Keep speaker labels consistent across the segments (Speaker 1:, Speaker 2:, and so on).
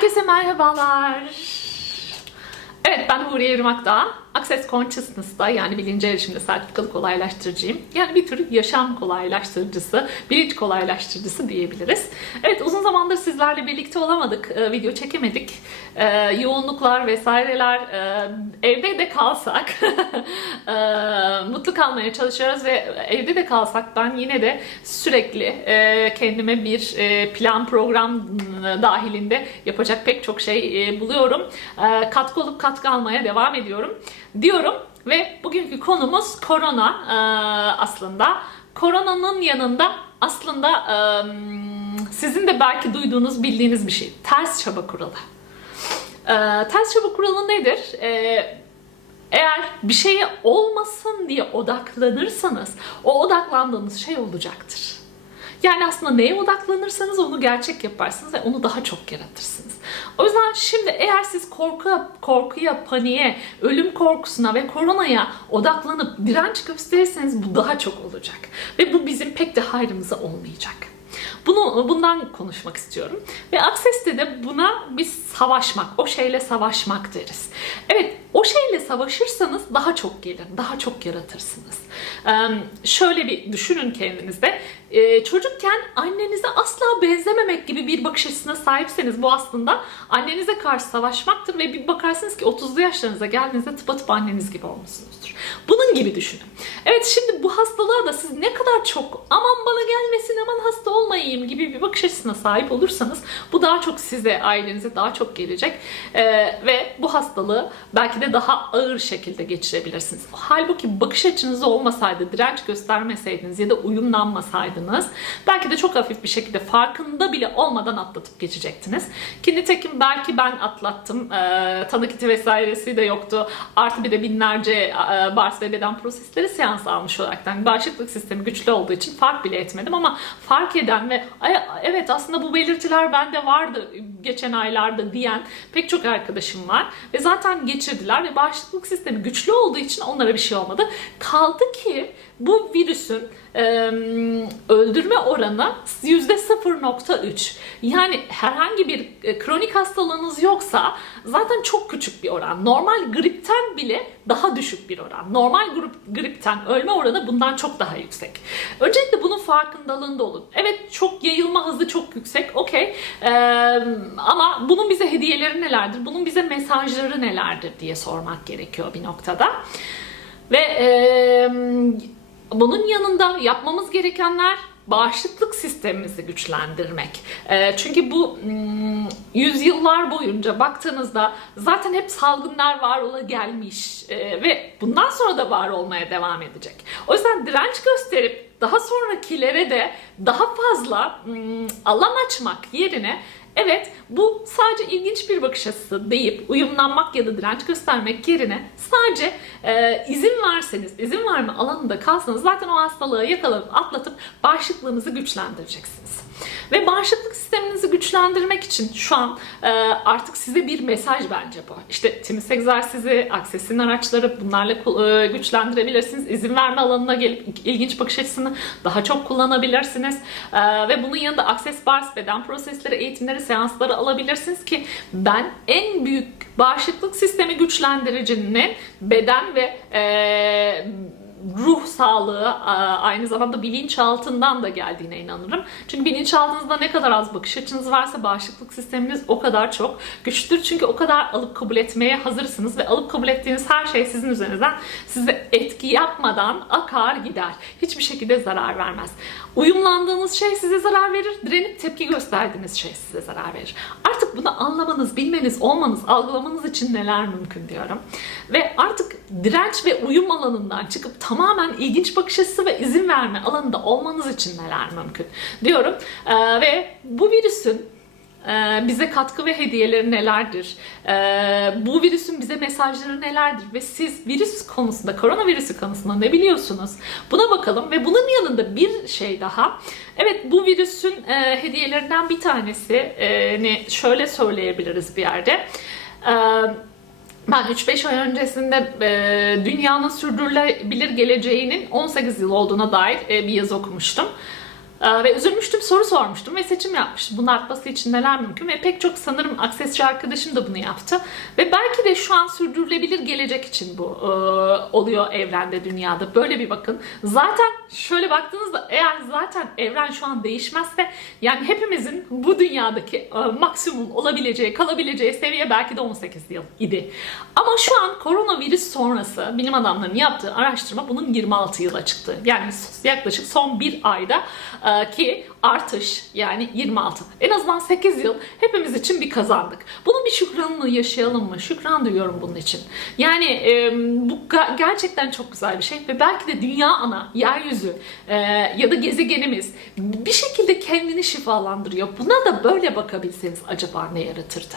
Speaker 1: Herkese merhabalar. Evet ben Huriye Irmak'ta. Access Consciousness'ta yani bilince erişimde sertifikalı kolaylaştırıcıyım. Yani bir tür yaşam kolaylaştırıcısı, bilinç kolaylaştırıcısı diyebiliriz. Evet uzun zamandır sizlerle birlikte olamadık, e, video çekemedik. E, yoğunluklar vesaireler, e, evde de kalsak mutlu kalmaya çalışıyoruz ve evde de kalsak ben yine de sürekli kendime bir plan program dahilinde yapacak pek çok şey buluyorum. Katkı olup katkı almaya devam ediyorum diyorum ve bugünkü konumuz korona e, aslında. Koronanın yanında aslında e, sizin de belki duyduğunuz, bildiğiniz bir şey. Ters çaba kuralı. E, ters çaba kuralı nedir? Eğer bir şeye olmasın diye odaklanırsanız o odaklandığınız şey olacaktır. Yani aslında neye odaklanırsanız onu gerçek yaparsınız ve onu daha çok yaratırsınız. O yüzden şimdi eğer siz korku, korkuya, paniğe, ölüm korkusuna ve koronaya odaklanıp direnç gösterirseniz bu daha çok olacak. Ve bu bizim pek de hayrımıza olmayacak. Bunu bundan konuşmak istiyorum. Ve Access'te de buna biz savaşmak, o şeyle savaşmak deriz. Evet, o şeyle savaşırsanız daha çok gelir, daha çok yaratırsınız. Şöyle bir düşünün kendinizde. Çocukken annenize asla benzememek gibi bir bakış açısına sahipseniz bu aslında annenize karşı savaşmaktır ve bir bakarsınız ki 30'lu yaşlarınıza geldiğinizde tıpatıp anneniz gibi olmuşsunuzdur. Bunun gibi düşünün. Evet şimdi bu hastalığa da siz ne kadar çok aman bana gelmesin aman hasta olmayayım gibi bir bakış açısına sahip olursanız bu daha çok size, ailenize daha çok gelecek Ee, ve bu hastalığı belki de daha ağır şekilde geçirebilirsiniz. Halbuki bakış açınız olmasaydı, direnç göstermeseydiniz ya da uyumlanmasaydınız belki de çok hafif bir şekilde farkında bile olmadan atlatıp geçecektiniz. Ki nitekim belki ben atlattım. Ee, tanı kiti vesairesi de yoktu. Artı bir de binlerce e, bars ve beden prosesleri seans almış olaraktan bağışıklık sistemi güçlü olduğu için fark bile etmedim ama fark eden ve "Ay, evet aslında bu belirtiler bende vardı geçen aylarda diyen pek çok arkadaşım var ve zaten geçirdiler ve bağışıklık sistemi güçlü olduğu için onlara bir şey olmadı. Kaldı ki bu virüsün e, öldürme oranı %0.3. Yani herhangi bir e, kronik hastalığınız yoksa zaten çok küçük bir oran. Normal gripten bile daha düşük bir oran. Normal grip, gripten ölme oranı bundan çok daha yüksek. Öncelikle bunun farkındalığında olun. Evet çok yayılma hızı çok yüksek. Okey. Ee, ama bunun bize hediyeleri nelerdir? Bunun bize mesajları nelerdir diye sormak gerekiyor bir noktada. Ve eee bunun yanında yapmamız gerekenler bağışıklık sistemimizi güçlendirmek. Ee, çünkü bu hmm, yüzyıllar boyunca baktığınızda zaten hep salgınlar var ola gelmiş Ee, ve bundan sonra da var olmaya devam edecek. O yüzden direnç gösterip daha sonrakilere de daha fazla hmm, alan açmak yerine Evet, bu sadece ilginç bir bakış açısı deyip uyumlanmak ya da direnç göstermek yerine sadece e, izin verseniz, izin verme alanında kalsanız zaten o hastalığı yakalayıp atlatıp bağışıklığınızı güçlendireceksiniz. Ve bağışıklık sisteminizi güçlendirmek için şu an e, artık size bir mesaj bence bu. İşte temiz egzersizi, aksesin araçları bunlarla e, güçlendirebilirsiniz. İzin verme alanına gelip ilginç bakış açısını daha çok kullanabilirsiniz. E, ve bunun yanında akses bars, beden prosesleri, eğitimleri, seansları alabilirsiniz ki ben en büyük bağışıklık sistemi güçlendiricinin beden ve e, ruh sağlığı aynı zamanda bilinçaltından da geldiğine inanırım. Çünkü bilinçaltınızda ne kadar az bakış açınız varsa bağışıklık sisteminiz o kadar çok güçlüdür. Çünkü o kadar alıp kabul etmeye hazırsınız ve alıp kabul ettiğiniz her şey sizin üzerinizden size etki yapmadan akar gider. Hiçbir şekilde zarar vermez. Uyumlandığınız şey size zarar verir, direnip tepki gösterdiğiniz şey size zarar verir. Artık bunu anlamanız, bilmeniz, olmanız, algılamanız için neler mümkün diyorum. Ve artık direnç ve uyum alanından çıkıp tamamen ilginç bakış açısı ve izin verme alanında olmanız için neler mümkün diyorum. Ee, ve bu virüsün ee, bize katkı ve hediyeleri nelerdir? Ee, bu virüsün bize mesajları nelerdir? Ve siz virüs konusunda, koronavirüsü konusunda ne biliyorsunuz? Buna bakalım ve bunun yanında bir şey daha. Evet bu virüsün e, hediyelerinden bir tanesi e, ne şöyle söyleyebiliriz bir yerde. Ben 3-5 ay öncesinde e, dünyanın sürdürülebilir geleceğinin 18 yıl olduğuna dair e, bir yazı okumuştum. Ee, ve üzülmüştüm, soru sormuştum ve seçim yapmıştım. Bunun artması için neler mümkün ve pek çok sanırım aksesçi arkadaşım da bunu yaptı. Ve belki de şu an sürdürülebilir gelecek için bu e, oluyor evrende, dünyada. Böyle bir bakın. Zaten şöyle baktığınızda eğer zaten evren şu an değişmezse yani hepimizin bu dünyadaki e, maksimum olabileceği, kalabileceği seviye belki de 18 yıl idi. Ama şu an koronavirüs sonrası bilim adamlarının yaptığı araştırma bunun 26 yıla çıktı. Yani yaklaşık son bir ayda e, ki artış yani 26. En azından 8 yıl hepimiz için bir kazandık. Bunun bir şükranını yaşayalım mı? Şükran duyuyorum bunun için. Yani e, bu gerçekten çok güzel bir şey ve belki de dünya ana, yeryüzü e, ya da gezegenimiz bir şekilde kendini şifalandırıyor. Buna da böyle bakabilseniz acaba ne yaratırdı?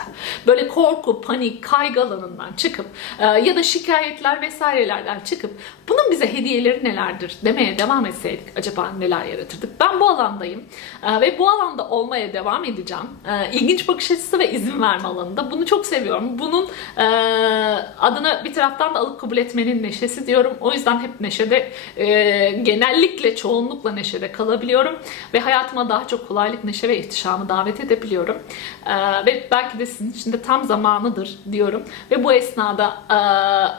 Speaker 1: Böyle korku, panik, kaygı alanından çıkıp e, ya da şikayetler vesairelerden çıkıp bunun bize hediyeleri nelerdir demeye devam etseydik acaba neler yaratırdık? Ben bu alandayım e, ve bu alanda olmaya devam edeceğim. E, ilginç bakış açısı ve izin verme alanında. Bunu çok seviyorum. Bunun e, adını bir taraftan da alıp kabul etmenin neşesi diyorum. O yüzden hep neşede e, genellikle çoğunlukla neşede kalabiliyorum ve hayatıma daha çok kolaylık, neşe ve ihtişamı davet edebiliyorum. E, ve belki de sizin için de tam zamanıdır diyorum. Ve bu esnada e,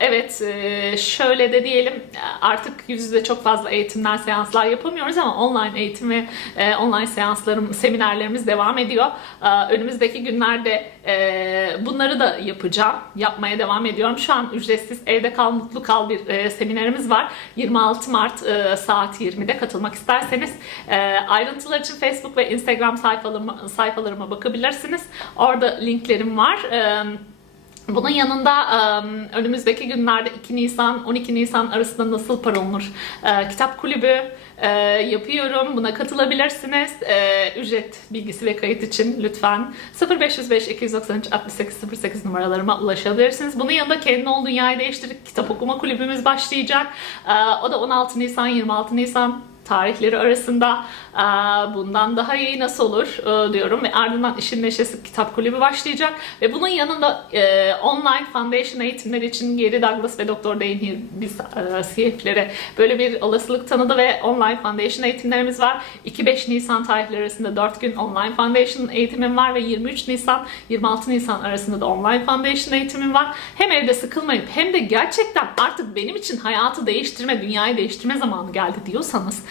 Speaker 1: evet e, şöyle de diyelim artık yüz yüze çok fazla eğitimler, seanslar yapamıyoruz ama online eğitim ve e, online seanslarım, seminerlerimiz devam ediyor. E, önümüzdeki günlerde e, bunları da yapacağım. Yapmaya devam ediyorum. Şu an ücretsiz Evde Kal Mutlu Kal bir e, seminerimiz var. 26 Mart e, saat 20'de katılmak isterseniz e, ayrıntılar için Facebook ve Instagram sayfalarıma, sayfalarıma bakabilirsiniz. Orada linklerim var. E, bunun yanında önümüzdeki günlerde 2 Nisan 12 Nisan arasında nasıl para olunur kitap kulübü yapıyorum. Buna katılabilirsiniz. Ücret bilgisi ve kayıt için lütfen 0505 293 68 08 numaralarıma ulaşabilirsiniz. Bunun yanında Kendin Ol Dünyayı Değiştirdik kitap okuma kulübümüz başlayacak. O da 16 Nisan 26 Nisan tarihleri arasında bundan daha iyi nasıl olur e, diyorum ve ardından işin neşesi kitap kulübü başlayacak ve bunun yanında e, online foundation eğitimleri için Gary Douglas ve Dr. Dane biz e, CF'lere böyle bir olasılık tanıdı ve online foundation eğitimlerimiz var. 2-5 Nisan tarihleri arasında 4 gün online foundation eğitimim var ve 23 Nisan 26 Nisan arasında da online foundation eğitimim var. Hem evde sıkılmayıp hem de gerçekten artık benim için hayatı değiştirme, dünyayı değiştirme zamanı geldi diyorsanız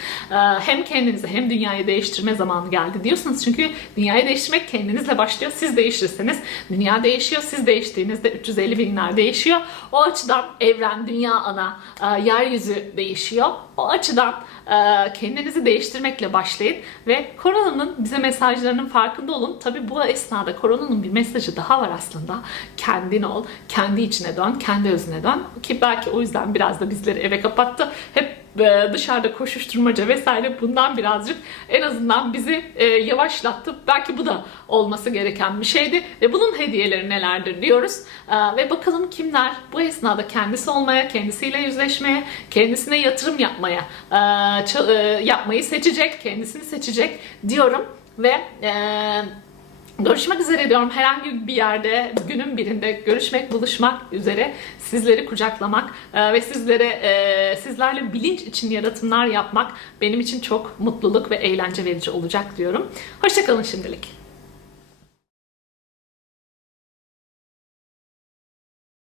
Speaker 1: hem kendinizi hem dünyayı değiştirme zamanı geldi diyorsanız çünkü dünyayı değiştirmek kendinizle başlıyor. Siz değişirseniz dünya değişiyor. Siz değiştiğinizde 350 binler değişiyor. O açıdan evren, dünya ana, e, yeryüzü değişiyor. O açıdan e, kendinizi değiştirmekle başlayın ve koronanın bize mesajlarının farkında olun. Tabi bu esnada koronanın bir mesajı daha var aslında. Kendin ol, kendi içine dön, kendi özüne dön. Ki belki o yüzden biraz da bizleri eve kapattı. Hep dışarıda koşuşturmaca vesaire bundan birazcık en azından bizi e, yavaşlattı. Belki bu da olması gereken bir şeydi ve bunun hediyeleri nelerdir diyoruz. E, ve bakalım kimler bu esnada kendisi olmaya, kendisiyle yüzleşmeye, kendisine yatırım yapmaya, e, e, yapmayı seçecek, kendisini seçecek diyorum ve e, Görüşmek üzere diyorum. Herhangi bir yerde, günün birinde görüşmek, buluşmak üzere sizleri kucaklamak e, ve sizlere e, sizlerle bilinç için yaratımlar yapmak benim için çok mutluluk ve eğlence verici olacak diyorum. Hoşçakalın şimdilik.